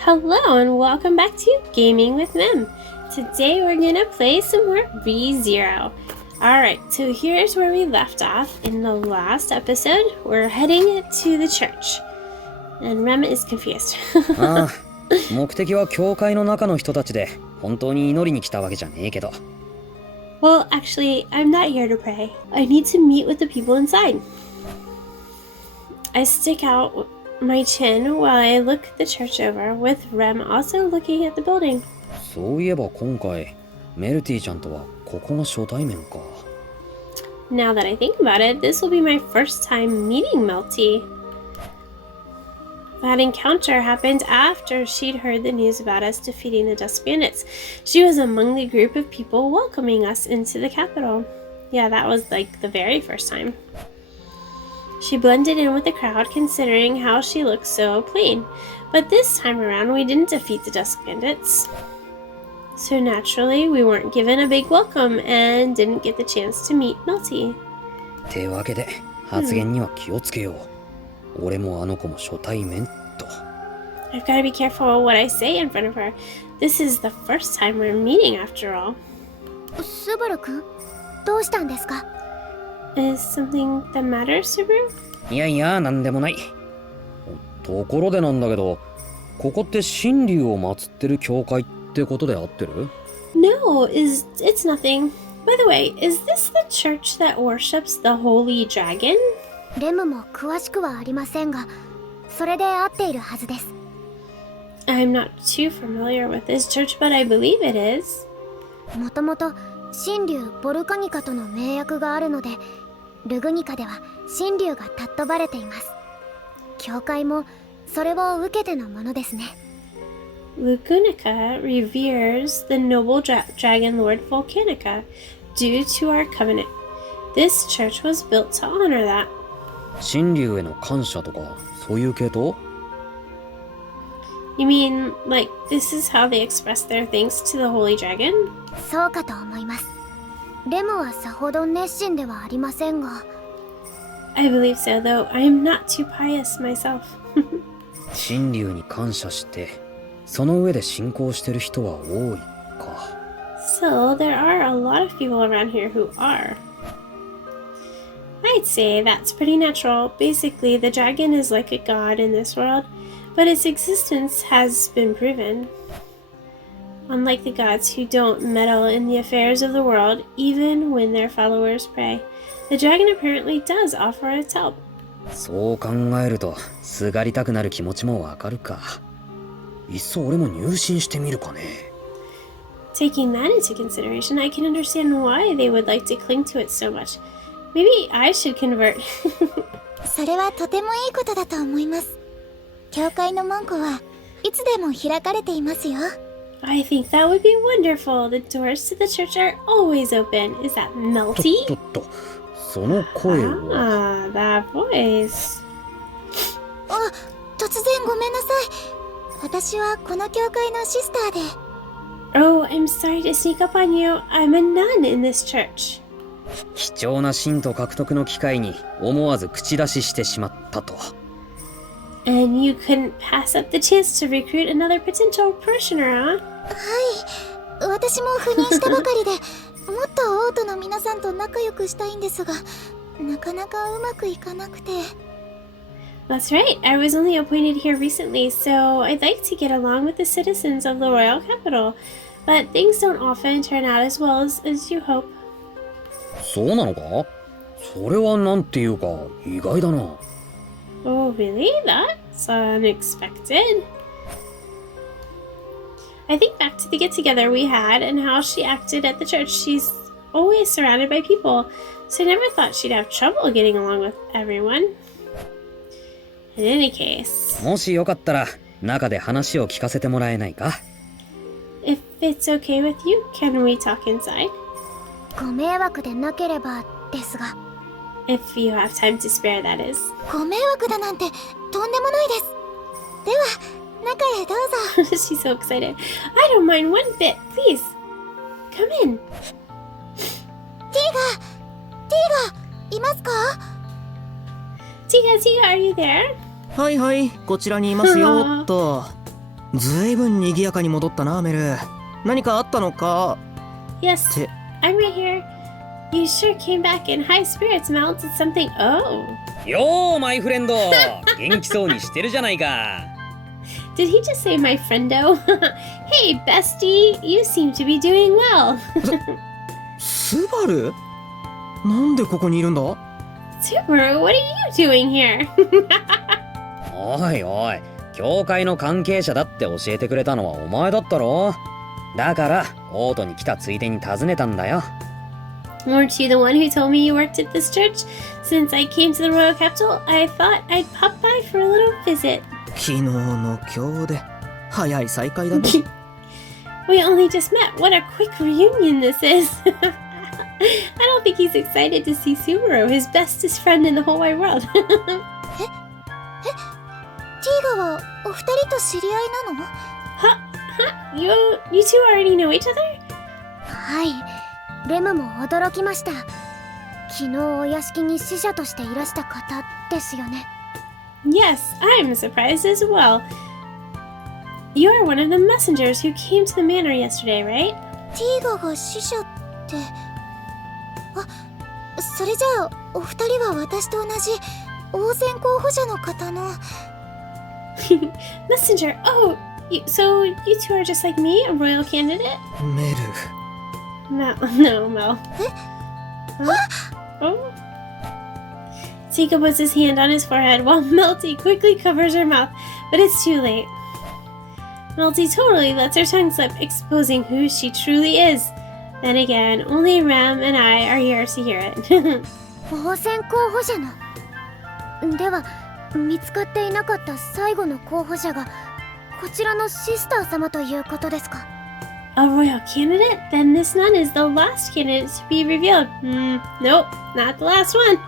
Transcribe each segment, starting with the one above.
Hello and welcome back to Gaming with Mem. Today we're gonna play some more ReZero. Alright, so here's where we left off in the last episode. We're heading to the church. And Mem is confused. ああ、目的は教会の中の人たちで本当に祈りに来たわけじゃねえけど。Well, actually, I'm not here to pray. I need to meet with the people inside. I stick out my chin while I look the church over, with Rem also looking at the building. そういえば今回、メルティちゃんとはここが初対面か。Now that I think about it, this will be my first time meeting Melty. That encounter happened after she'd heard the news about us defeating the Dust Bandits. She was among the group of people welcoming us into the capital. Yeah, that was like the very first time. She blended in with the crowd considering how she looked so plain. But this time around, we didn't defeat the Dust Bandits. So naturally, we weren't given a big welcome and didn't get the chance to meet Melty. てわけで、発言には気をつけよう。俺もあの子も初対面と。I've got to be careful what I say in front of her. This is the first time we're meeting after all. スバル君、どうしたんですか? Is something the matter, Subaru? いやいや、なんでもない。ところでなんだけど、ここって神竜を祀ってる教会ってことで合ってる? No, it's nothing. By the way, is this the church that worships the holy dragon? レムも詳しくはありませんが、それで合っているはずです。I'm not too familiar with this church, but I believe it is. もともと神竜ボルカニカとの盟約があるので、ルグニカでは神竜が尊ばれています。教会もそれを受けてのものですね。Lugunica reveres the noble dragon Lord Volcanica due to our covenant. This church was built to honor that. 神竜への感謝とかそういう系統? You mean, like, this is how they express their thanks to the holy dragon? そうかと思います。レムはさほど熱心ではありませんが。I believe so, though I am not too pious myself. 神竜に感謝して、その上で信仰してる人は多いか。So, there are a lot of people around here who are. I'd say that's pretty natural. Basically, the dragon is like a god in this world, but its existence has been proven. Unlike the gods who don't meddle in the affairs of the world, even when their followers pray, the dragon apparently does offer its help. そう考えると、すがりたくなる気持ちもわかるか。いっそ俺も入信してみるかね。Taking that into consideration, I can understand why they would like to cling to it so much. Maybe I should convert. それはとてもいいことだと思います。教会の門戸はいつでも開かれていますよ。I think that would be wonderful. The doors to the church are always open. Is that Melty? とっと、その声は。Ah, that voice. あ、突然ごめんなさい。私はこの教会のシスターで。Oh, I'm sorry to sneak up on you. I'm a nun in this church. 貴重な信徒獲得の機会に思わず口出ししてしまったと。And you couldn't pass up the chance to recruit another potential parishioner, huh? はい、私も赴任したばかりで、もっと王都の皆さんと仲良くしたいんですが、なかなかうまくいかなくて。That's right. I was only appointed here recently, so I'd like to get along with the citizens of the royal capital. But things don't often turn out as well as you hope. そうなのか? それはなんていうか意外だな。Oh, really? That's unexpected. I think back to the get-together we had and how she acted at the church. She's always surrounded by people, so I never thought she'd have trouble getting along with everyone. In any case, もしよかったら中で話を聞かせてもらえないか? if it's okay with you, can we talk inside? ご迷惑でなければですが。If you have time to spare, that is. ご迷惑だなんてとんでもないです。では、中へどうぞ。She's so excited. I don't mind one bit. Please, come in. ティガ、いますか? Tiga, are you there? はいはい、こちらにいますよっと。ずいぶん賑やかに戻ったな、メル。何かあったのか？ Yes, って、 I'm right here. You sure came back in high spirits, Mel. Did something... Oh. よーマイフレンド元気そうにしてるじゃないか。 Did he just say my friendo? Hey, bestie. You seem to be doing well. スバル？なんでここにいるんだ？ Subaru, what are you doing here? おいおい、教会の関係者だって教えてくれたのはお前だったろ。だからオートに来たついでに訪ねたんだよ。 Weren't you the one who told me you worked at this church? Since I came to the royal capital, I thought I'd pop by for a little visit. 昨日の今日で早い再会だね。We only just met. What a quick reunion this is. I don't think he's excited to see Subaru, his bestest friend in the whole wide world. ティガはお二人と知り合いなの？ You two already know each other? はい、レムも驚きました。昨日お屋敷に使者としていらした方ですよね。 Yes, I'm surprised as well. You're one of the messengers who came to the manor yesterday, right? ティガが使者って、あ、それじゃあお二人は私と同じ王選候補者の方の。Messenger. Oh, so you two are just like me, a royal candidate? メル。Mel. No, Mel. Huh? Oh. Tika puts his hand on his forehead while Melty quickly covers her mouth, but it's too late. Melty totally lets her tongue slip, exposing who she truly is. Then again, only Rem and I are here to hear it. 王選候補者の。では、見つかっていなかった最後の候補者がこちらのシスター様ということですか？ A royal candidate? Then this nun is the last candidate to be revealed. Nope, not the last one.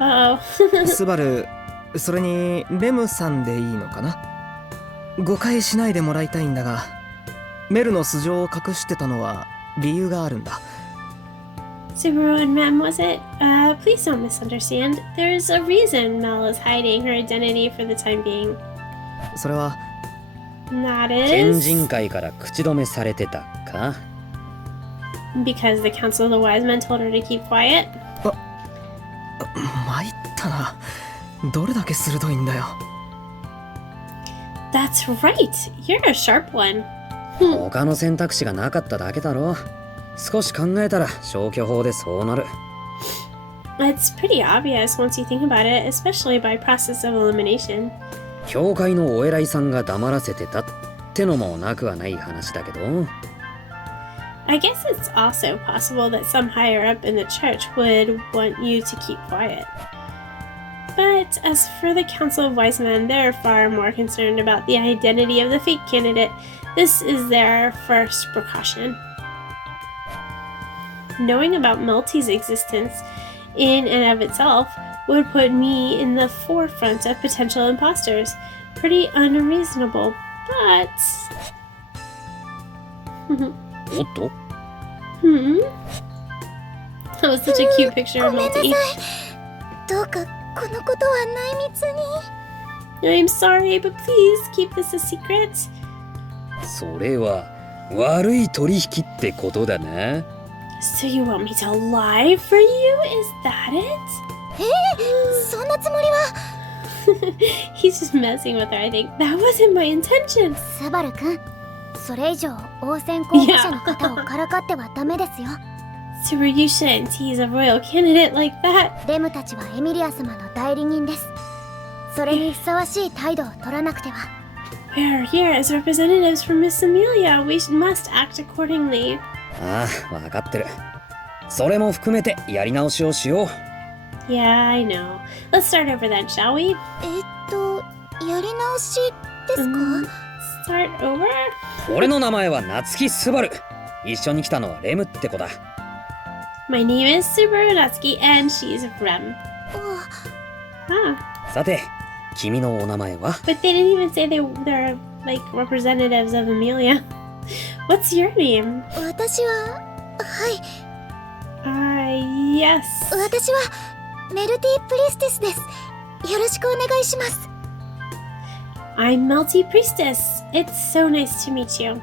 Uh-oh. スバル、それにレムさんでいいのかな？誤解しないでもらいたいんだが、メルの素性を隠してたのは理由があるんだ。 Subaru and Mem, was it? Please don't misunderstand. There's a reason Mel is hiding her identity for the time being. それは That 県 is 人会から口止めされてたか。 because the Council of the Wise Men told her to keep quiet. 参ったな。どれだけ鋭いんだよ。 That's right. You're a sharp one. 他の選択肢がなかっただけだろ。少し考えたら消去法でそうなる。 It's pretty obvious once you think about it, especially by process of elimination. 教会のお偉いさんが黙らせてたってのもなくはない話だけど。 I guess it's also possible that some higher up in the church would want you to keep quiet. But as for the Council of Wise Men, they're far more concerned about the identity of the fake candidate. This is their first precaution. Knowing about Melty's existence in and of itself would put me in the forefront of potential imposters. Pretty unreasonable, but... おっと That was such a cute picture ご of めんなさい。 Melty. どうかこのことは内密に。 I'm sorry, but please keep this a secret. それは悪い取引ってことだな。 So you want me to lie for you? Is that it? そんなつもりは。 He's just messing with her, I think. That wasn't my intention. スバル君、それ以上王選候補者の方をからかってはダメですよ。 Super, you shouldn't tease a royal candidate like that. レムたちはエミリア様の代理人です。それにふさわしい態度を取らなくては。 We're here as representatives for Miss Amelia. We must act accordingly. ああ、わかってる。それも含めてやり直しをしよう。 Yeah, I know. Let's start over then, shall we? やり直しですか？ Start over? 俺の名前は夏木スバル。一緒に来たのはレムって子だ。 My name is Subaru Natsuki and she's Rem. Ah, さて、君のお名前は？ but they didn't even say they're like representatives of Amelia. What's your name? 私は、はい、 Yes. 私はメルティプリスティスです。よろしくお願いします。 I'm Melty Priestess. It's so nice to meet you.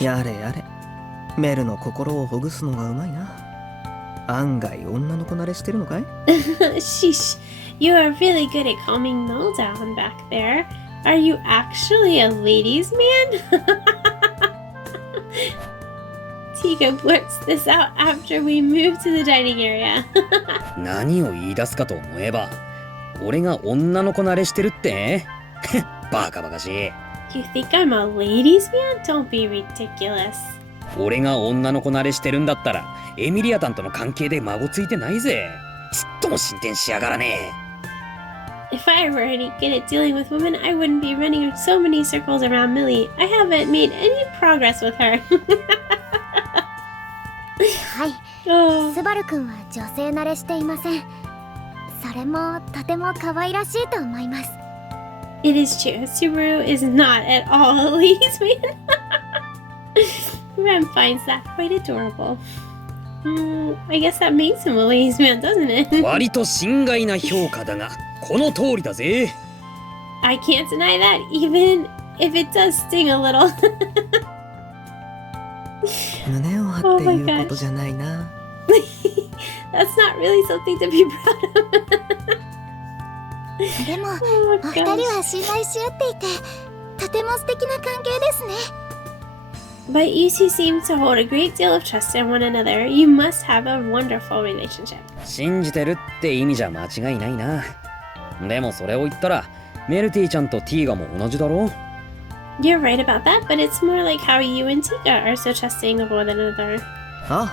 やれやれ、メルの心をほぐすのがうまいな。案外女の子慣れしてるのかい？ Sheesh, you are really good at calming Mel down back there. Are you actually a ladies' man? Tiga blurts this out after we move to the dining area. 何を言い出すかと思えば、俺が女の子慣れしてるって？バカバカしい。You think I'm a ladies' man? Don't be ridiculous. 俺が女の子慣れしてるんだったら、エミリアタンとの関係で孫ついてないぜ。ちっとも進展しやがらねえ。 If I were any good at dealing with women, I wouldn't be running so many circles around Millie. I haven't made any progress with her. はい、 Oh. スバル君は女性慣れしていません。それもとても可愛らしいと思います。 It is true. Subaru is not at all a ladies' man. Rem finds that quite adorable. I guess that makes him a ladies' man, doesn't it? 割と心外な評価だが、この通りだぜ。I can't deny that, even if it does sting a little. 胸を張って言うことじゃないな。That's not really something to be proud of. でも、 Oh お二人 gosh. は信頼し合っていて、とても素敵な関係ですね。 But you two seem to hold a great deal of trust in one another. You must have a wonderful relationship. 信じてるって意味じゃ間違いないな。でもそれを言ったら、メルティちゃんとティーガも同じだろ。 You're right about that, but it's more like how you and Tika are so trusting of one another. あ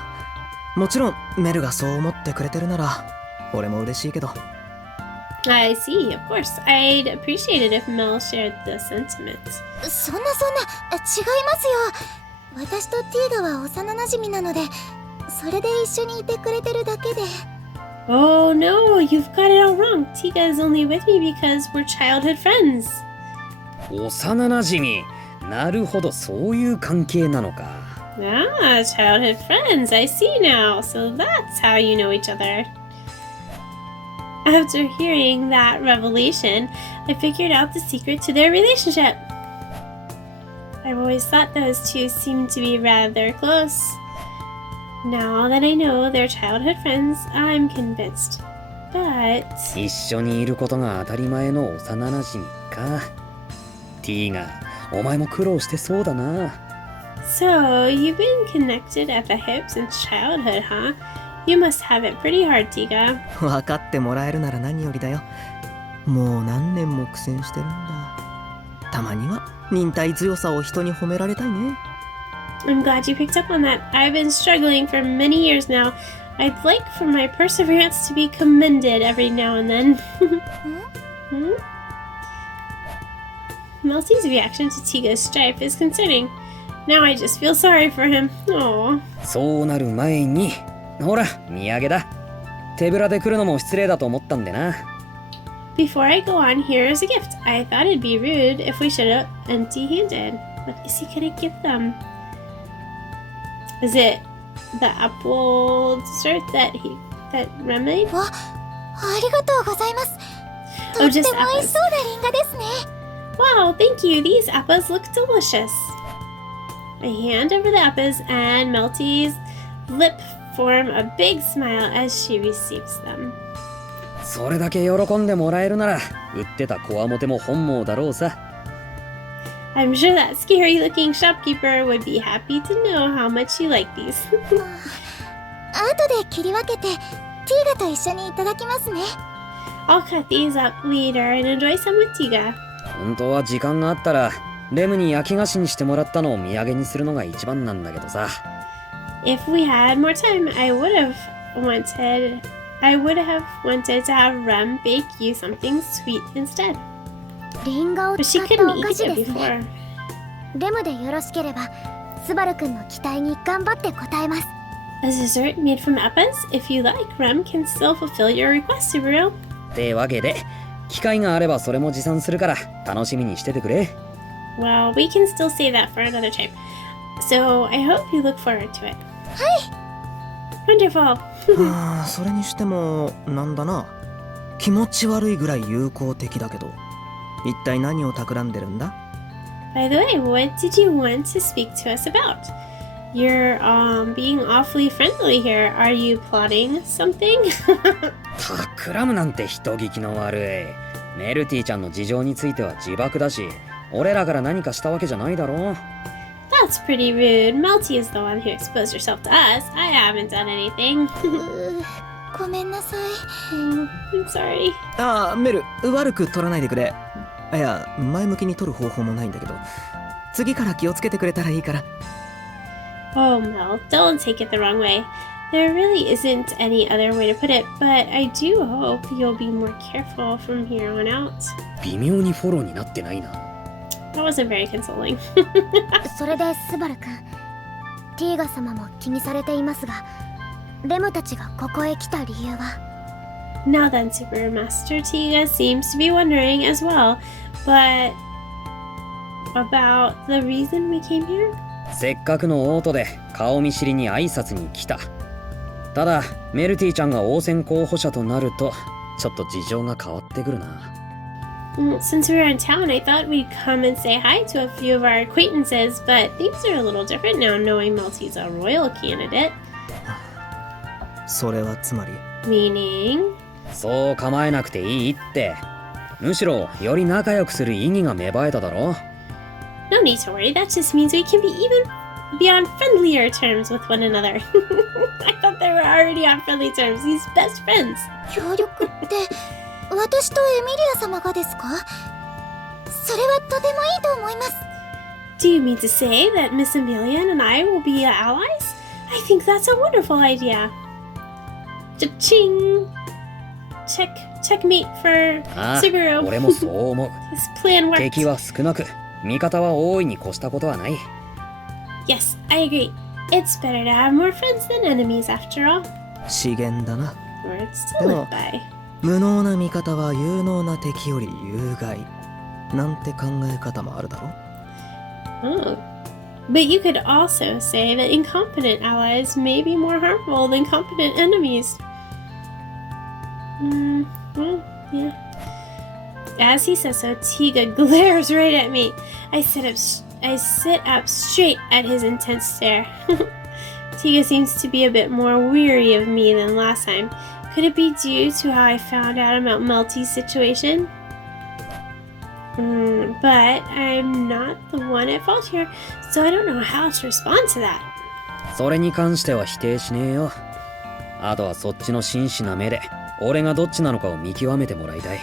あ、もちろんメルがそう思ってくれてるなら俺も嬉しいけど。 I see, of course. I'd appreciate it if Mel shared the sentiment. そんな違いますよ。私とティーガは幼馴染なので、それで一緒にいてくれてるだけで。 Oh no, you've got it all wrong. Tika is only with me because we're childhood friends. 幼馴染。なるほど、そういう関係なのか。Ah, childhood friends. I see now. So that's how you know each other. After hearing that revelation, I figured out the secret to their relationship. I've always thought those two seemed to be rather close. Now that I know they're childhood friends, I'm convinced. But 一緒にいることが当たり前の幼馴染か。ティーガ、お前も苦労してそうだな。so you've been connected at the hip since childhood, huh? You must have it pretty hard, Tiga. 分かってもらえるなら何よりだよ。もう何年も苦戦してるんだ。たまには忍耐強さを人に褒められたいね。 I'm glad you picked up on that. I've been struggling for many years now. I'd like for my perseverance to be commended every now and then. Hmm? Melty's reaction to Tiga's strife is concerning. Now I just feel sorry for him. Aww. そうなる前に、ほら、土産だ。手ぶらで来るのも失礼だと思ったんでな。Before I go on, here's a gift. I thought it'd be rude if we showed up empty-handed. What is he gonna give them? Is it the apple dessert that Rem made? わ、ありがとうございます。と Oh, って just も美味しそうなリンゴですね。 Wow, thank you. These APPAS look delicious. I hand over the APPAS and Melty's lip form a big smile as she receives them. それだけ喜んでもらえるなら、売ってたこわもても本望だろうさ。I'm sure that scary-looking shopkeeper would be happy to know how much you like these. 後で切り分けてティーガと一緒にいただきますね。 I'll cut these up later and enjoy some with Tiga. 本当は時間があったら、レムに焼き菓子にしてもらったのを土産にするのが一番なんだけどさ。If we had more time, I would have wanted to have Rem bake you something sweet instead. リンゴを But 使 she った couldn't お菓 eat 子 it ですね。 before. レムでよろしければスバル君の期待に頑張って応えます。 A dessert made from APPAS? If you like, Rem can still fulfill your request, Subaru. ってわけで、機会があればそれも持参するから楽しみにしててくれ。Well, we can still save that for another time. So I hope you look forward to it. Wonderful. はあ、それにしてもなんだな、気持ち悪いぐらい友好的だけど、一体何を企んでるんだ？ By the way, what did you want to speak to us about? You're being awfully friendly here. Are you plotting something? 企むなんて人聞きの悪い。メルティちゃんの事情については自爆だし、俺らから何かしたわけじゃないだろ。That's pretty rude. Melty is the one who exposed herself to us. I haven't done anything. ごめんなさい。I'm sorry. ああ、メル、悪く取らないでくれ。いや、前向きに取る方法もないんだけど、次から気をつけてくれたらいいから。Oh, Mel, don't take it the wrong way. There really isn't any other way to put it, but I do hope you'll be more careful from here on out. 微妙にフォローになってないな。That wasn't very consoling. それでスバル君、ティーガ様も気にされていますが、レムたちがここへ来た理由は？ Now then, Super Master Tiga seems to be wondering as well, but about the reason we came here? せっかくのオートで顔見知りに挨拶に来た。ただメルティちゃんが応戦候補者となるとちょっと事情が変わってくるな。Since we were in town, I thought we'd come and say hi to a few of our acquaintances, but things are a little different now knowing Melty's a royal candidate. それはつまり Meaning? そう構えなくていいって。むしろより仲良くする意義が芽生えただろ。No need to worry, that just means we can be on friendlier terms with one another. I thought they were already on friendly terms, these best friends. 協力って私とエミリア様がですか？それはとてもいいと思います。 Do you mean to say that Miss Amelia and I will be allies? I think that's a wonderful idea. Cha-ching! Checkmate for ああ、 Subaru. 俺もそう思う。 His plan worked. 敵は少なく味方は大いに越したことはない。 Yes, I agree. It's better to have more friends than enemies after all. 資源だな。 Words to live by. 無能な味方は有能な敵より有害なんて考え方もあるだろ。 Oh. But you could also say that incompetent allies may be more harmful than competent enemies. Well, yeah. As he says so, Tiga glares right at me. I sit up straight at his intense stare. Tiga seems to be a bit more weary of me than last time. Could it be due to how I found out about Melty's situation? But I'm not the one at fault here, so I don't know how to respond to that. それに関しては否定しねえよ。あとはそっちの真摯な目で俺がどっちなのかを見極めてもらいたい。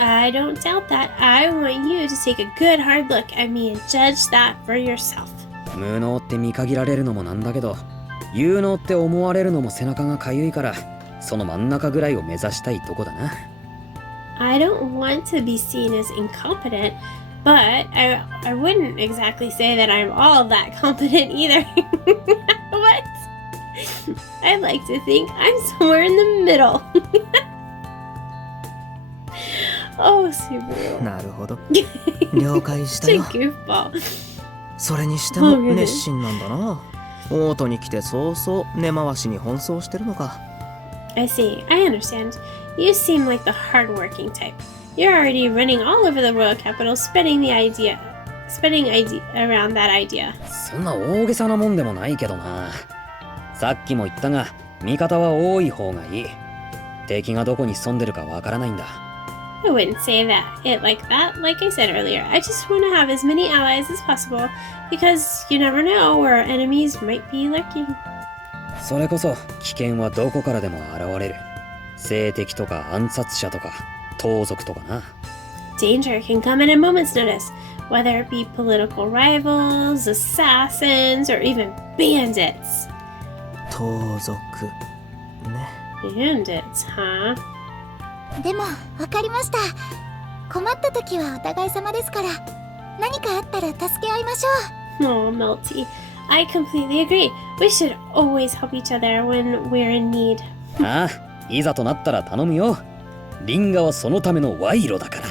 I don't doubt that. I want you to take a good hard look at me and judge that for yourself. 無能って見限られるのもなんだけど、有能って思われるのも背中がかゆいから、その真ん中ぐらいを目指したいとこだな。 I don't want to be seen as incompetent, but I wouldn't exactly say that I'm all that competent either. What? I'd like to think I'm somewhere in the middle. Oh, Subaru. なるほど。了解した Such a よ。 goofball. それにしても Oh, goodness. 熱心なんだな。オートに来て早々根回しに奔走してるのか。 I see. I understand. You seem like the hardworking type. You're already running all over the royal capital, spreading around that idea. そんな大げさなもんでもないけどな。さっきも言ったが、味方は多い方がいい。敵がどこに潜んでるかわからないんだ。 I wouldn't say it like that. Like I said earlier, I just want to have as many allies as possible because you never know where enemies might be lurking. それこそ危険はどこからでも現れる。政敵とか暗殺者とか盗賊とかな。 Danger can come at a moment's notice, whether it be political rivals, assassins, or even bandits. 盗賊ね。 Bandits, huh? でも分かりました。困った時はお互い様ですから、何かあったら助け合いましょう。 Oh, Melty, I completely agree. We should always help each other when we're in need. ああ、いざとなったら頼むよ。リンガはそのための賄賂だから。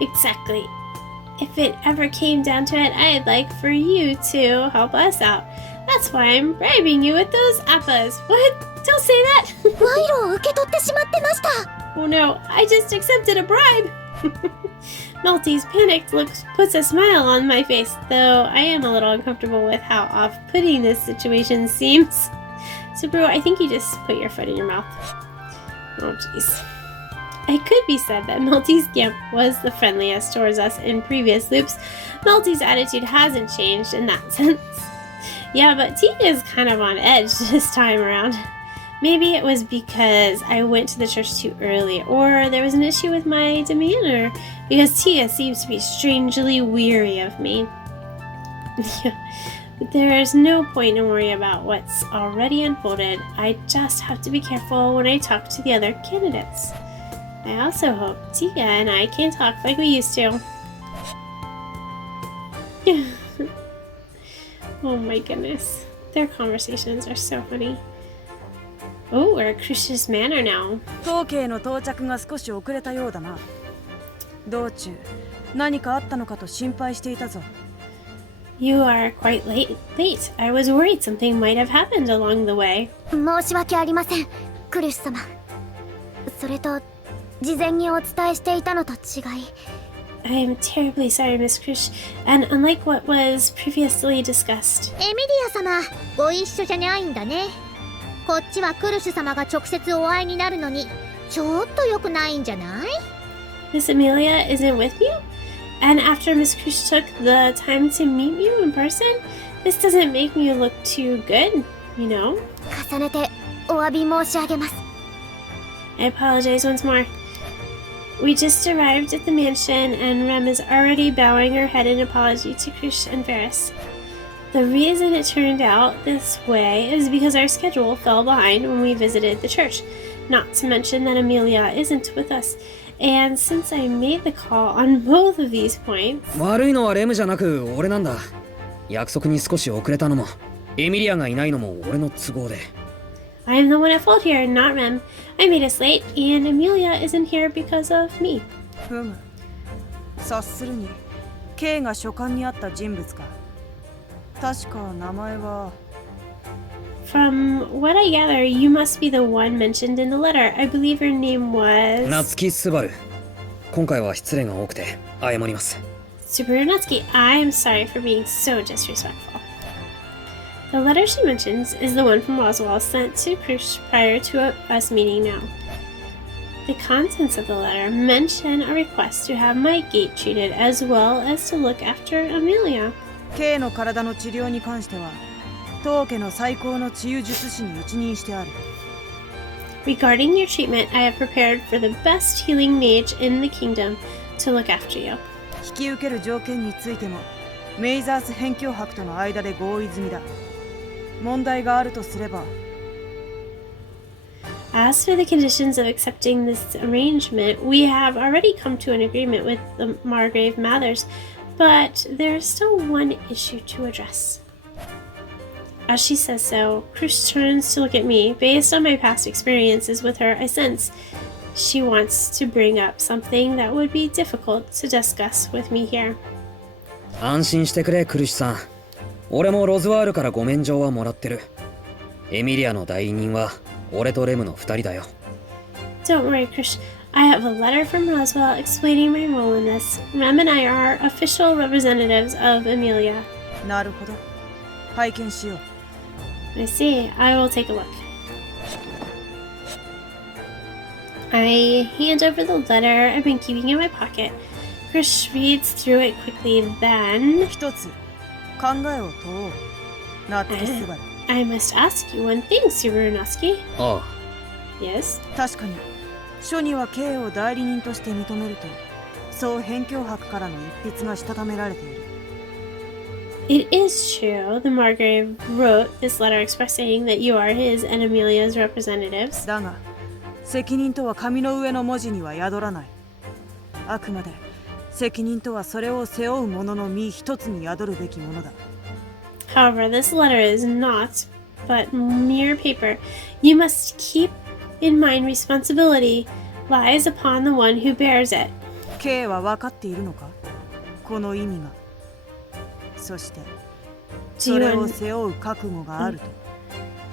Exactly. If it ever came down to it, I'd like for you to help us out. That's why I'm bribing you with those APPAS. What? Don't say that! 賄賂を受け取ってしまってました。 Oh no, I just accepted a bribe! Maltese panicked look puts a smile on my face, though I am a little uncomfortable with how off-putting this situation seems. Subaru, I think you just put your foot in your mouth. Oh jeez. It could be said that Maltese Scamp was the friendliest towards us in previous loops. Maltese attitude hasn't changed in that sense. Yeah, but Tika is kind of on edge this time around. Maybe it was because I went to the church too early, or there was an issue with my demeanor, because Tia seems to be strangely weary of me. But there is no point in worrying about what's already unfolded. I just have to be careful when I talk to the other candidates. I also hope Tika and I can talk like we used to. Oh my goodness. Their conversations are so funny. Oh, we're at Krish's manor now. 当家の到着が少し遅れたようだな。道中、何かあったのかと心配していたぞ。You are quite late. I was worried something might have happened along the way. 申し訳ありません、クリス様。それと、事前にお伝えしていたのと違い。I am terribly sorry, Miss Krish, and unlike what was previously discussed. エミリア様、ご一緒じゃないんだね。こっちはクルシュ様が直接お会いになるのに、ちょっと良くないんじゃない？ Miss Amelia isn't with you? And after Miss Krish took the time to meet you in person, this doesn't make me look too good, you know? 重ねてお詫び申し上げます。I apologize once more. We just arrived at the mansion, and Rem is already bowing her head in apology to Krish and Varys. The reason it turned out this way is because our schedule fell behind when we visited the church, not to mention that Amelia isn't with us. And since I made the call on both of these points... 悪いのはレムじゃなく俺なんだ。約束に少し遅れたのも、エミリアがいないのも俺の都合で。I am the one at fault here, not Rem. I made us late, and Amelia isn't here because of me. ふむ。察するに、K が書簡にあった人物か。確か名前は。From what I gather, you must be the one mentioned in the letter. I believe her name was... 夏木スバル。今回は失礼が多くて謝ります。Subaru Natsuki, I'm sorry for being so disrespectful. The letter she mentions is the one from Roswell sent to Krush prior to us meeting now. The contents of the letter mention a request to have my gate treated as well as to look after Amelia. K の体の治療に関しては、当家の最高の治癒術師に一任してある。Regarding your treatment, I have prepared for the best healing mage in the kingdom to look after you. 引き受ける条件についても、メイザース辺境伯との間で合意済みだ。問題があるとすれば。As for the conditions of accepting this arrangement, we have already come to an agreement with the Margrave Mathers, but there is still one issue to address. As she says so, Krush turns to look at me. Based on my past experiences with her, I sense she wants to bring up something that would be difficult to discuss with me here. 安心してくれ、クルシさん。俺もロズワールからご免状はもらってる。エミリアの代理人は俺とレムの2人だよ。Don't worry, Krish. I have a letter from Roswell explaining my role in this. Rem and I are official representatives of Amelia. なるほど。拝見しよう。I see. I will take a look. I hand over the letter I've been keeping in my pocket. Krish reads through it quickly, then... 一つ考えを問おう。夏木スバル。I must ask you one thing, Subaru Natsuki. ああ。 Yes? 確かに、書には K を代理人として認めると、そう辺境伯からの一筆がしたためられている。It is true. The Margrave wrote this letter expressing that you are his and Amelia's representatives. だが、責任とは紙の上の文字には宿らない。あくまで責任とはそれを背負う者の身一つに宿るべきものだ。However, this letter is not but mere paper. You must keep in mind responsibility lies upon the one who bears it. K は分かっているのか？この意味が。そしてそれを背負う覚悟があると。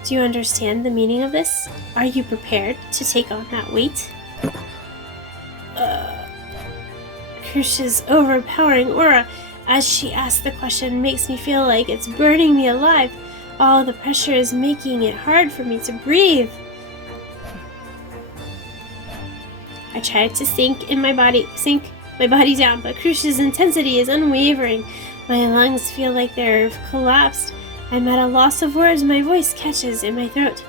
Do you understand the meaning of this? Are you prepared to take on that weight? Krush's overpowering aura as she asks the question makes me feel like it's burning me alive. All the pressure is making it hard for me to breathe. I try to sink my body down, but Krush's intensity is unwavering. My lungs feel like they're collapsed. I'm at a loss of words. My voice catches in my throat.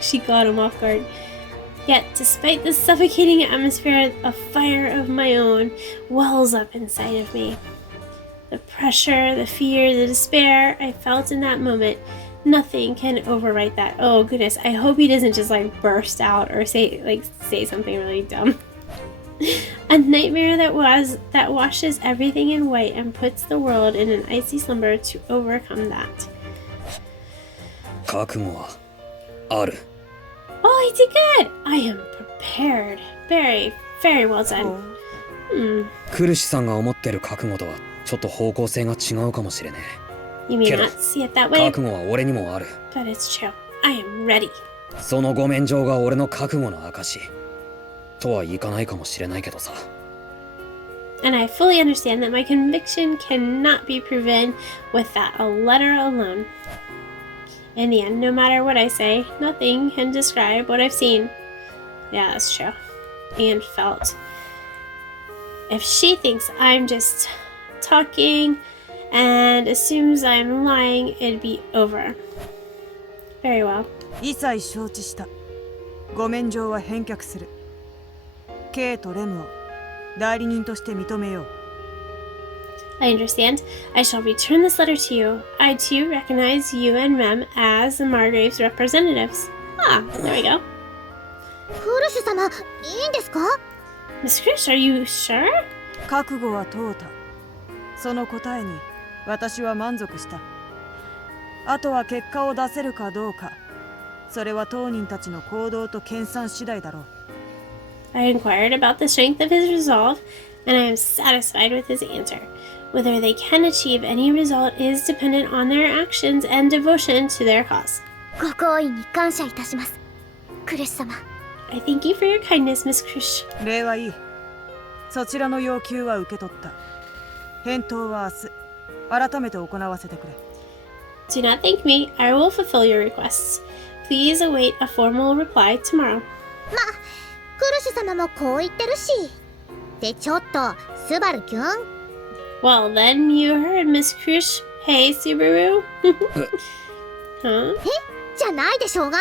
She got him off guard. Yet, despite the suffocating atmosphere, a fire of my own wells up inside of me. The pressure, the fear, the despair I felt in that moment, nothing can overwrite that. Oh goodness, I hope he doesn't just like burst out or say something really dumb. A nightmare that washes everything in white and puts the world in an icy slumber to overcome that. 覚悟はある。 Oh, I did good! I am prepared. Very, very well done. クルシさんが思ってる覚悟とはちょっと方向性が違うかもしれね You may けど not see it that way, 覚悟は俺にもある。 but it's true. I am ready. そのご免状が俺の覚悟の証とはいかないかもしれないけどさ。 And I fully understand that my conviction cannot be proven with that a letter alone. In the end, no matter what I say, nothing can describe what I've seen. Yeah, that's true. And felt. If she thinks I'm just talking and assumes I'm lying, it'd be over. Very well. 一切承知した。ご免状は返却する。K とレムを代理人として認めよう。I understand. I shall return this letter to you. I too recognize you and Rem as the Margrave's representatives. Ah, there we go. クルシュ様、いいんですか？ Miss Krish, are you sure? 覚悟は問うた。その答えに私は満足した。あとは結果を出せるかどうか。それは当人たちの行動と研鑽次第だろう。I inquired about the strength of his resolve, and I am satisfied with his answer. Whether they can achieve any result is dependent on their actions and devotion to their cause. ご好意に感謝いたします、クルシ様。 I thank you for your kindness, Miss Krish. 礼はいい。そちらの要求は受け取った。返答は明日、改めて行わせてくれ。Do not thank me. I will fulfill your requests. Please await a formal reply tomorrow. クルシュ様もこう言ってるし。でちょっと、スバルキュン。Well, then you heard, Miss Krish. Hey, Subaru. Huh? じゃないでしょうが。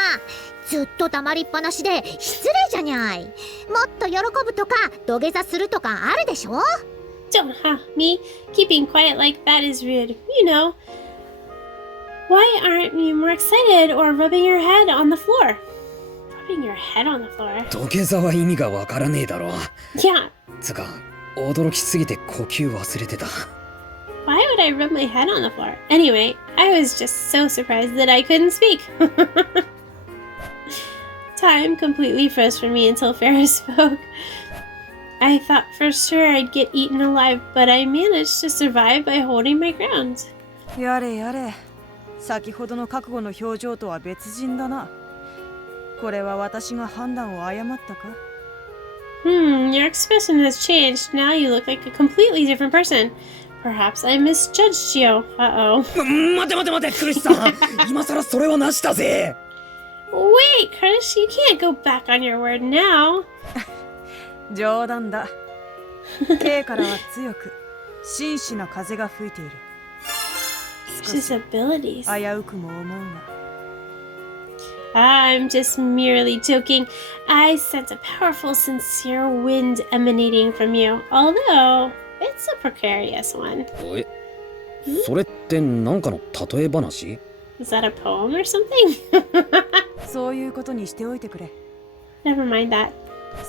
ずっと黙りっぱなしで失礼じゃにゃい。もっと喜ぶとか土下座するとかあるでしょ。 Don't me. Keeping quiet like that is rude. You know. Why aren't you more excited or rubbing your head on the floor? Rubbing your head on the floor? 土下座は意味がわからねえだろ。 Yeah. つか、驚きすぎて呼吸忘れてた。 Why would I rub my head on the floor? Anyway, I was just so surprised that I couldn't speak. Time completely froze for me until Ferris spoke. I thought for sure I'd get eaten alive, but I managed to survive by holding my ground. やれやれ。先ほどの覚悟の表情とは別人だな。これは私が判断を誤ったか？ Your expression has changed. Now you look like a completely different person. Perhaps I misjudged you. Uh-oh. 待て待て待て、クリスさん。今さらそれはなしだぜ。Wait, Chris, you can't go back on your word now. 冗談だ。K からは強く真摯な風が吹いている。His abilities. 危うくも思うが。I'm just merely joking. I sense a powerful, sincere wind emanating from you, although it's a precarious one. え、それってなんかの例え話？ Is that a poem or something? そういうことにしておいてくれ。 Never mind that.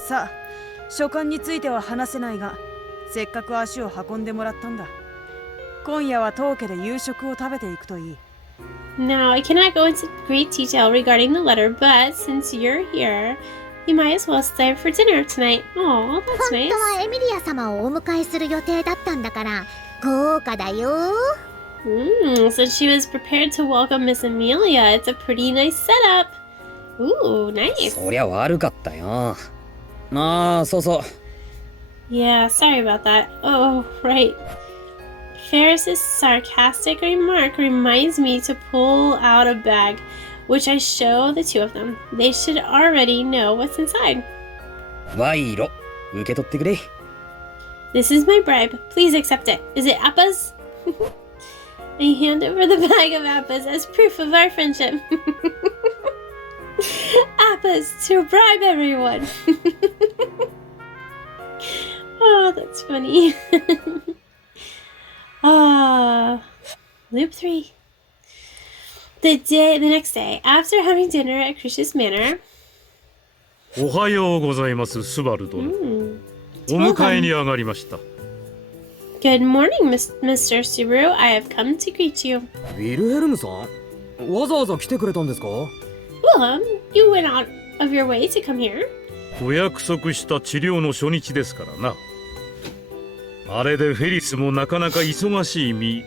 さあ、書簡については話せないが、せっかく足を運んでもらったんだ。今夜は当家で夕食を食べていくといい。Now, I cannot go into great detail regarding the letter, but since you're here, you might as well stay for dinner tonight. Oh, that's 本 nice. 当はエミリア様をお迎えする予定だったんだから豪華だよ。So she was prepared to welcome Miss Amelia. It's a pretty nice setup. Ooh, nice. そりゃ悪かったよ。ああ、そうそう。Yeah, sorry about that. Oh, right. Ferris's sarcastic remark reminds me to pull out a bag, which I show the two of them. They should already know what's inside. 賄賂、受け取ってくれ。This is my bribe. Please accept it. Is it APPAS? I hand over the bag of APPAS as proof of our friendship. APPAS to bribe everyone. Oh, that's funny. Loop 3. The next day, after having dinner at Krish's manor. おはようございます、スバル殿。お迎えに上がりました。Good morning, Mr. Subaru. I have come to greet you. ウィルヘルムさん、わざわざ来てくれたんですか？ Willem, you went out of your way to come here. お約束した治療の初日ですからな。あれでフェリスもなかなか忙しい身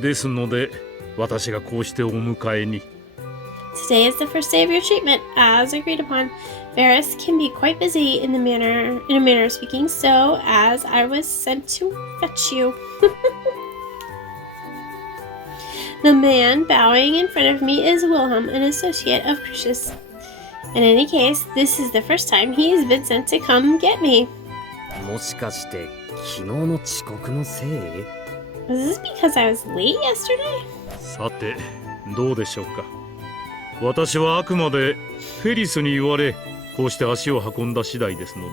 ですので、私がこうしてお迎えに。Today is the first day of your treatment, as agreed upon. Ferris can be quite busy in a manner of speaking, so as I was sent to fetch you. The man bowing in front of me is Wilhelm, an associate of Krish's. In any case, this is the first time he has been sent to come get me. もしかして昨日の遅刻のせい？ Was this because I was late yesterday? さて、どうでしょうか。私はあくまでフェリスに言われ、こうして足を運んだ次第ですので。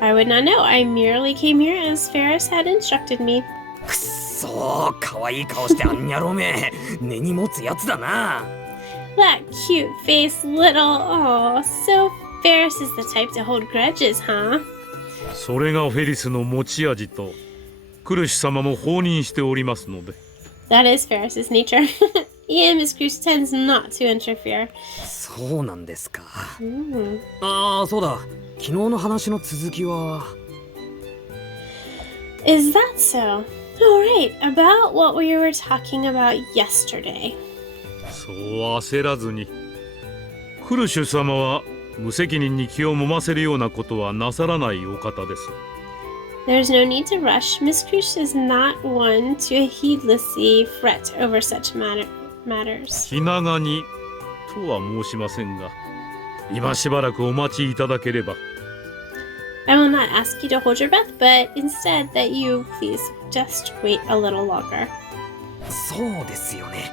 I would not know. I merely came here as Ferris had instructed me. くっそー、可愛い顔してあんにゃろめ。根に持つやつだな。That cute face, little. Oh, so Ferris is the type to hold grudges, huh? それがフェリスの持ち味と、クルシュ様も放任しておりますので。That is Ferris's nature. He and Miss Cruz tends not to interfere. そうなんですか。Mm. ああ、そうだ。昨日の話の続きは。Is that so? All right, about what we were talking about yesterday. そう焦らずに。クルシュ様は無責任に気を揉ませるようなことはなさらないお方です。There's no need to rush. Miss Cruz is not one to heedlessly fret over such matters. 気長にとは申しませんが、今しばらくお待ちいただければ。I will not ask you to hold your breath, but instead that you please just wait a little longer. そうですよね。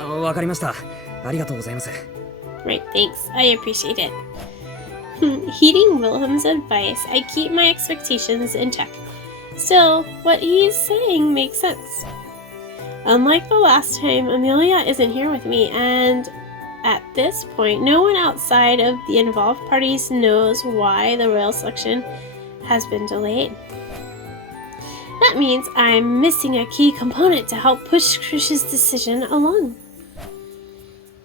わかりました。ありがとうございます。Right, thanks. I appreciate it. Heeding Wilhelm's advice, I keep my expectations in check. Still, what he's saying makes sense. Unlike the last time, Amelia isn't here with me, and at this point, no one outside of the involved parties knows why the royal selection has been delayed. That means I'm missing a key component to help push Krish's decision along.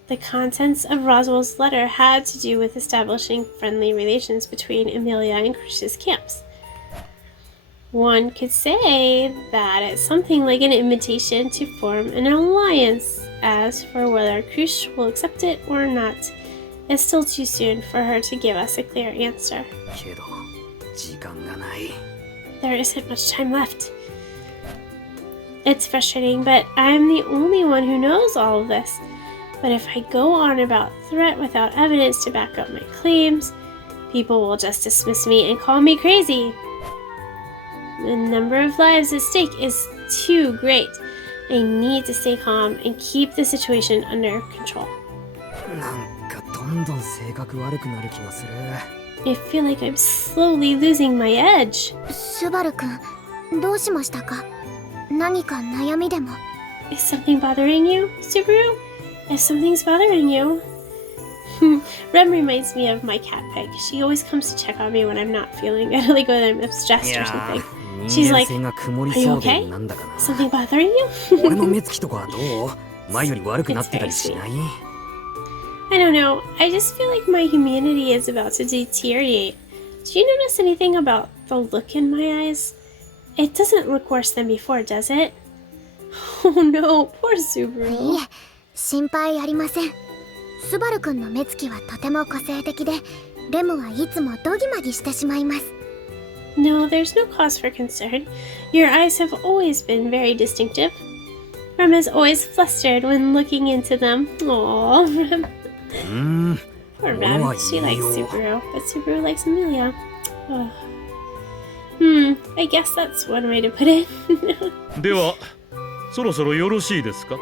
The contents of Roswell's letter had to do with establishing friendly relations between Amelia and Krish's camps. One could say that it's something like an invitation to form an alliance. As for whether Krish will accept it or not, it's still too soon for her to give us a clear answer. けど、時間がない。 There isn't much time left. It's frustrating, but I'm the only one who knows all of this. But if I go on about threat without evidence to back up my claims, people will just dismiss me and call me crazy. The number of lives at stake is too great. I need to stay calm and keep the situation under control. なんかどんどん性格悪くなる気がする。 I feel like I'm slowly losing my edge. スバルくん、どうしましたか？何か悩みでも。 Is something bothering you, Subaru? If something's bothering you... Rem reminds me of my cat Peg. She always comes to check on me when I'm not feeling good, like when I'm stressed or something. She's like, "Are you okay? Something bothering you?" 俺の目つきとかはどう？前より悪くなってたりしない？ I don't know. I just feel like my humanity is about to deteriorate. Do you notice anything about the look in my eyes? It doesn't look worse than before, does it? Oh no, poor い Subaru. え、心配ありません。スバルくんの目つきはとても個性的で、レムはいつもドギマギしてしまいます。No, there's no cause for concern. Your eyes have always been very distinctive. Rem is always flustered when looking into them. Aww, Rem. うーん Poor 物 Rem. は She いい likes よ Subaru, but Subaru likes Amelia. Ugh. I guess that's one way to put it. ではそろそろよろしいですか。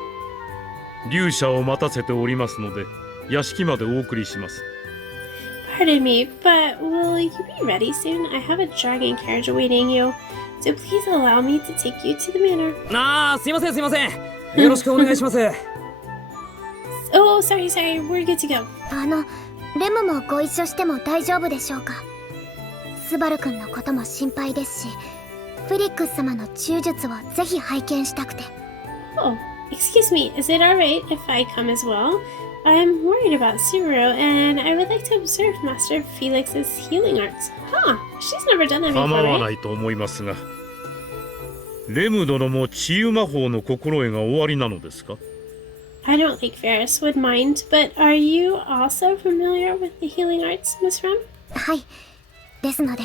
龍車を待たせておりますので屋敷までお送りします。 Pardon me, but will you be ready soon? I have a dragon carriage awaiting you. So please allow me to take you to the manor. ああすいませんすいませんよろしくお願いします Oh, sorry, we're good to go. レムもご一緒しても大丈夫でしょうか。スバルくんのことも心配ですし、フェリックス様の忠術をぜひ拝見したくて。Oh, excuse me, is it alright if I come as well? I'm worried about Subaru, and I would like to observe Master Felix's healing arts. Huh, she's never done that 構 before, わ right? ないと思いますが、レム殿も治癒魔法の心得が終わりなのですか。 I don't think Ferris would mind, but are you also familiar with the healing arts, Miss Rem? はい。ですので、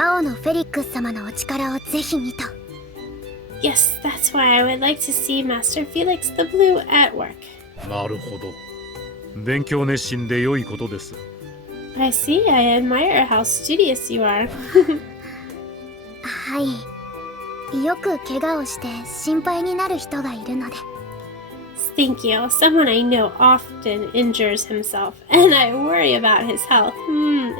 青のフェリックス様のお力をぜひにと。Yes, that's why I would like to see Master Felix the Blue at work. なるほど。勉強熱心で良いことです。 I see, I admire how studious you are. はい。よく怪我をして心配になる人がいるので。Thank you. Someone I know often injures himself, and I worry about his health.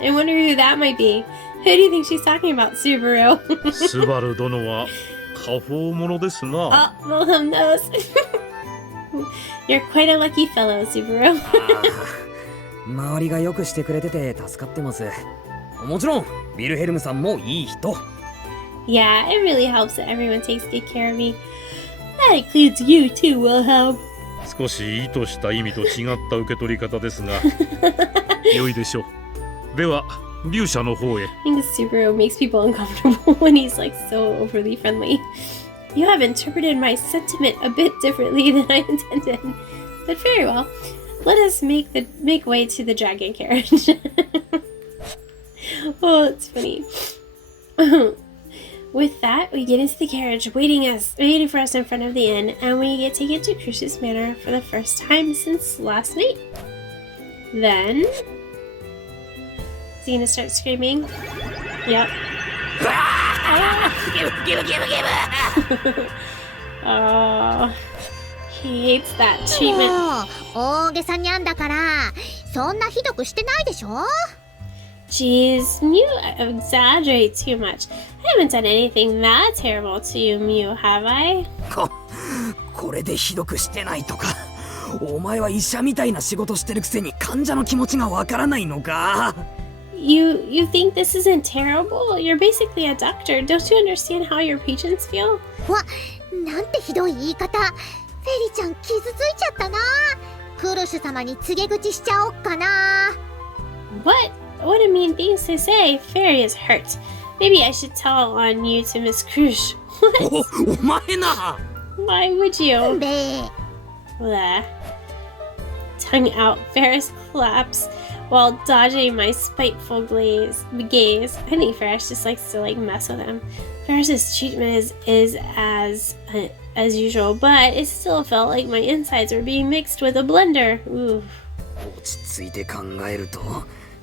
I wonder who that might be. Who do you think she's talking about, Subaru? スバル殿は過方者ですな。 Oh, Wilhelm knows. You're quite a lucky fellow, Subaru. 周りがよくしてくれてて助かってますもちろんウィルヘルムさんもいい人 Yeah, it really helps that everyone takes good care of me. That includes you too, Wilhelm. 少し意図した意味と違った受け取り方ですが良いでしょう。では龍車の方へ。 I think Subaru makes people uncomfortable when he's like so overly friendly. You have interpreted my sentiment a bit differently than I intended. But very well. Let us make way to the dragon carriage. Oh, it's funny. With that, we get into the carriage waiting for us in front of the inn, and we get taken to Crucius Manor for the first time since last night. Then Xena starts screaming. Yep. Oh, he hates that treatment. もう大げさにゃんだからそんなひどくしてないでしょ。 Jeez, you exaggerate too much. I haven't done anything that terrible to you, Mew, have I? これでひどくしてないとかお前は医者みたいな仕事してるくせに患者の気持ちがわからないのか You think this isn't terrible? You're basically a doctor. Don't you understand how your patients feel? わ、なんてひどい言い方。フェリちゃん傷ついちゃったな。クルシュ様に告げ口しちゃおっかな。 What a mean thing to say. Fairy is hurt. Maybe I should tell on you to Miss Crush. お前な Why would you? べ Blah. Tongue out, Ferris claps while dodging my spiteful gaze. I think Ferris just likes to mess with him. Ferris's treatment is as usual, but it still felt like my insides were being mixed with a blender. Ooh. 落ち着いて考えると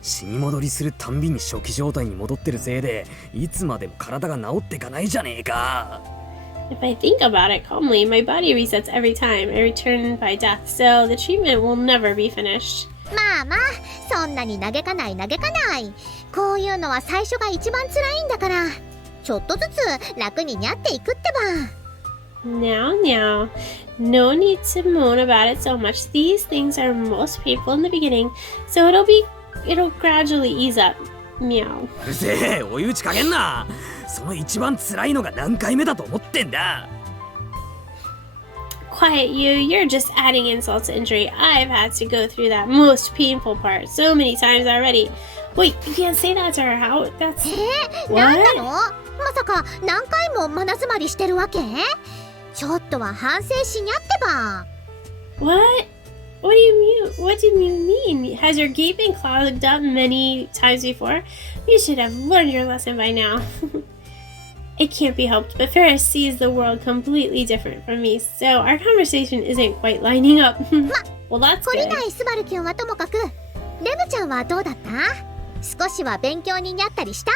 死に戻りするたんびに初期状態に戻ってるせいでいつまでも体が治ってかないじゃねえか If I think about it calmly, my body resets every time I return by death, so the treatment will never be finished. まあまあ、そんなに嘆かない。こういうのは最初が一番辛いんだから、ちょっとずつ楽ににゃっていくってば。Now. No need to moan about it so much. These things are most painful in the beginning, so it'll gradually ease up. Meow. うるせえ追い打ちかけんなその一番辛いのが何回目だと思ってんだ Quiet you, you're just adding insult to injury. I've had to go through that most painful part so many times already. Wait, you can't say that to her. How? That's... なんなの？まさか何回も真夏まりしてるわけ？ちょっとは反省しにゃってば。 What? What do you mean? What do you mean? Has your gate been clogged up many times before? You should have learned your lesson by now. It can't be helped, but Ferris sees the world completely different from me, so our conversation isn't quite lining up. Well, that's 懲り good. ないスバルキュンはともかく、レムちゃんはどうだった？少しは勉強になったりした？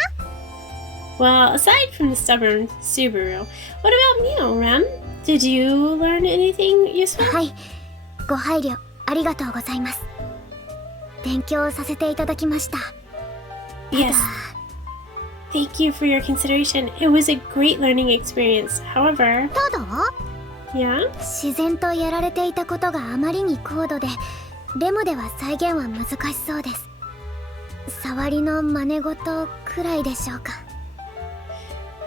Well, aside from the stubborn Subaru, what about you, Rem? Did you learn anything useful? はい、ご配慮ありがとうございます。勉強させていただきました。 Yes. Thank you for your consideration. It was a great learning experience. However, ただ yeah? 自然とやられていたことがあまりに高度で、レムでは再現は難しそうです。触りの真似事くらいでしょうか。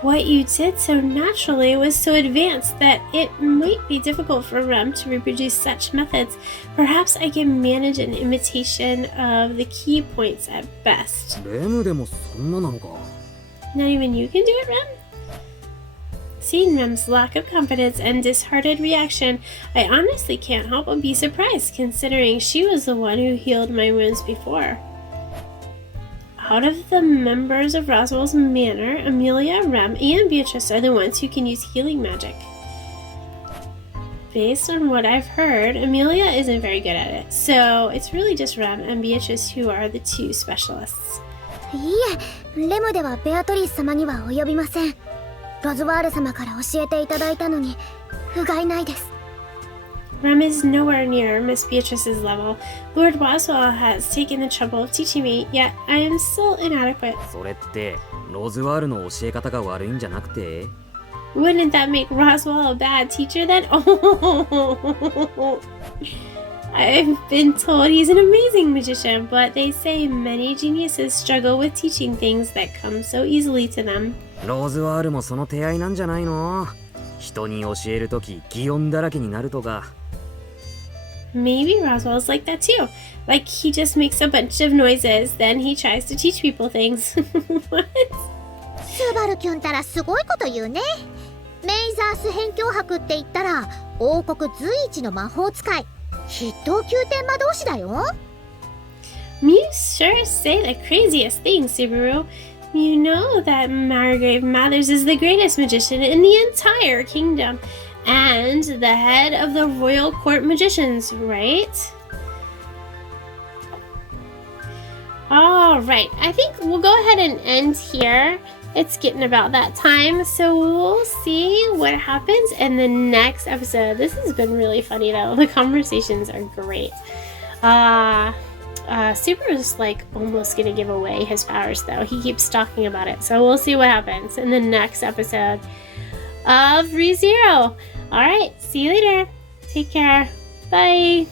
What you did so naturally was so advanced that it might be difficult for Rem to reproduce such methods. Perhaps I can manage an imitation of the key points at best. レムでもそんななのか。 Not even you can do it, Rem? Seeing Rem's lack of confidence and disheartened reaction, I honestly can't help but be surprised, considering she was the one who healed my wounds before. Out of the members of Roswell's manor, Amelia, Rem, and Beatrice are the ones who can use healing magic. Based on what I've heard, Amelia isn't very good at it, so it's really just Rem and Beatrice who are the two specialists. いいえ、レムではベアトリス様には及びません。ロズワール様から教えていただいたのに不甲斐ないです。 Rem is nowhere near Miss Beatrice's level. Lord Roswell has taken the trouble of teaching me, yet I am still inadequate. それってロズワールの教え方が悪いんじゃなくて？ Wouldn't that make Roswell a bad teacher then? Oh, I've been told he's an amazing magician, but they say many geniuses struggle with teaching things that come so easily to them. ロズワールもその手合いなんじゃないの？人に教えるとき擬音だらけになるとか。 Maybe Roswell's like that too. Like he just makes a bunch of noises, then he tries to teach people things. What? スバルキュンたらすごいこと言うね。メイザース辺境博って言ったら王国随一の魔法使い、筆頭宮殿魔導士だよ。 You sure say the craziest things, Subaru. You know that Margrave Mathers is the greatest magician in the entire kingdom and the head of the royal court magicians, right? All right, I think we'll go ahead and end here. It's getting about that time, so we'll see what happens in the next episode. This has been really funny though. The conversations are great. Subaru's like almost gonna give away his powers though. He keeps talking about it, so we'll see what happens in the next episode of ReZero. All right, see you later. Take care. Bye.